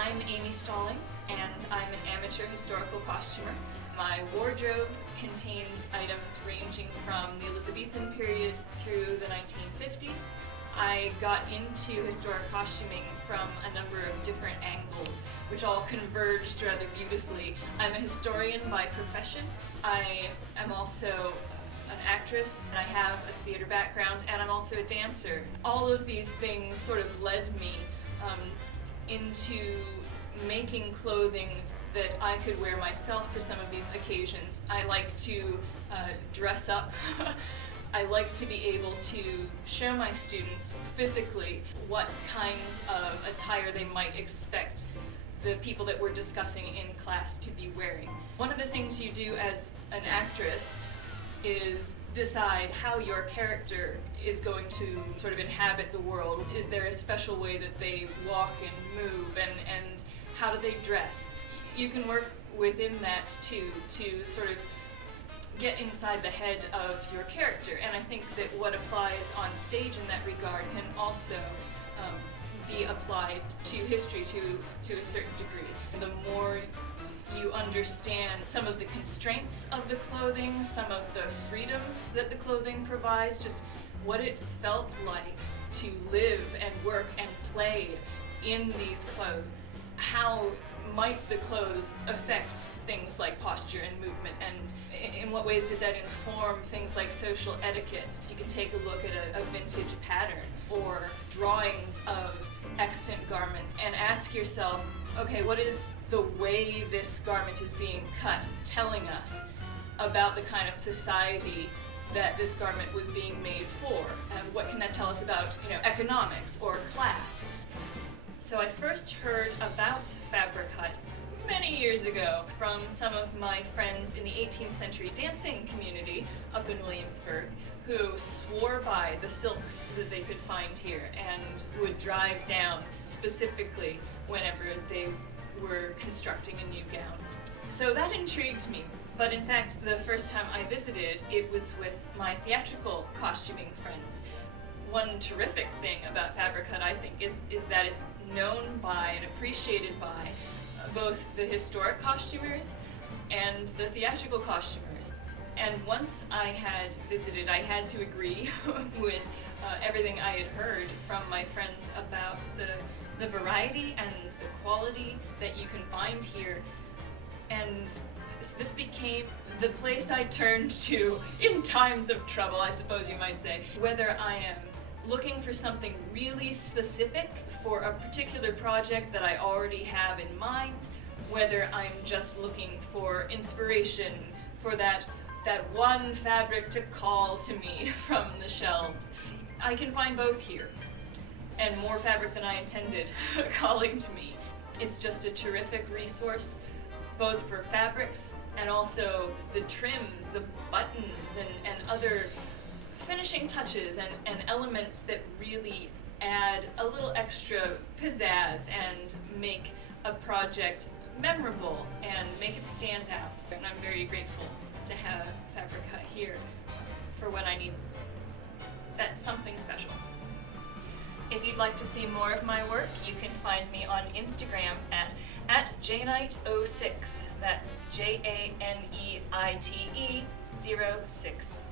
I'm Amy Stallings, and I'm an amateur historical costumer. My wardrobe contains items ranging from the Elizabethan period through the 1950s. I got into historic costuming from a number of different angles, which all converged rather beautifully. I'm a historian by profession. I am also an actress, and I have a theater background, and I'm also a dancer. All of these things sort of led me into making clothing that I could wear myself for some of these occasions. I like to dress up. I like to be able to show my students physically what kinds of attire they might expect the people that we're discussing in class to be wearing. One of the things you do as an actress is decide how your character is going to sort of inhabit the world. Is there a special way that they walk and move, and how do they dress? You can work within that to sort of get inside the head of your character, and I think that what applies on stage in that regard can also be applied to history to a certain degree. And the more you understand some of the constraints of the clothing, some of the freedoms that the clothing provides, just what it felt like to live and work and play in these clothes. How might the clothes affect things like posture and movement, and in what ways did that inform things like social etiquette? You can take a look at a vintage pattern or drawings of extant garments and ask yourself, okay, what is the way this garment is being cut telling us about the kind of society that this garment was being made for? And what can that tell us about, economics or class? So I first heard about Fabric Hut many years ago from some of my friends in the 18th century dancing community up in Williamsburg, who swore by the silks that they could find here and would drive down specifically whenever they were constructing a new gown. So that intrigued me. But in fact, the first time I visited, it was with my theatrical costuming friends. One terrific thing about Fabric Hut, I think, is that it's known by and appreciated by both the historic costumers and the theatrical costumers. And once I had visited, I had to agree with everything I had heard from my friends about the variety and the quality that you can find here. And this became the place I turned to in times of trouble, I suppose you might say. Whether I am looking for something really specific for a particular project that I already have in mind, whether I'm just looking for inspiration for that one fabric to call to me from the shelves, I can find both here, and more fabric than I intended calling to me. It's just a terrific resource, both for fabrics and also the trims, the buttons, and other finishing touches and elements that really add a little extra pizzazz and make a project memorable and make it stand out. And I'm very grateful to have Fabric Hut here for when I need that something special. If you'd like to see more of my work, you can find me on Instagram at Janeite06. That's JANEITE 06.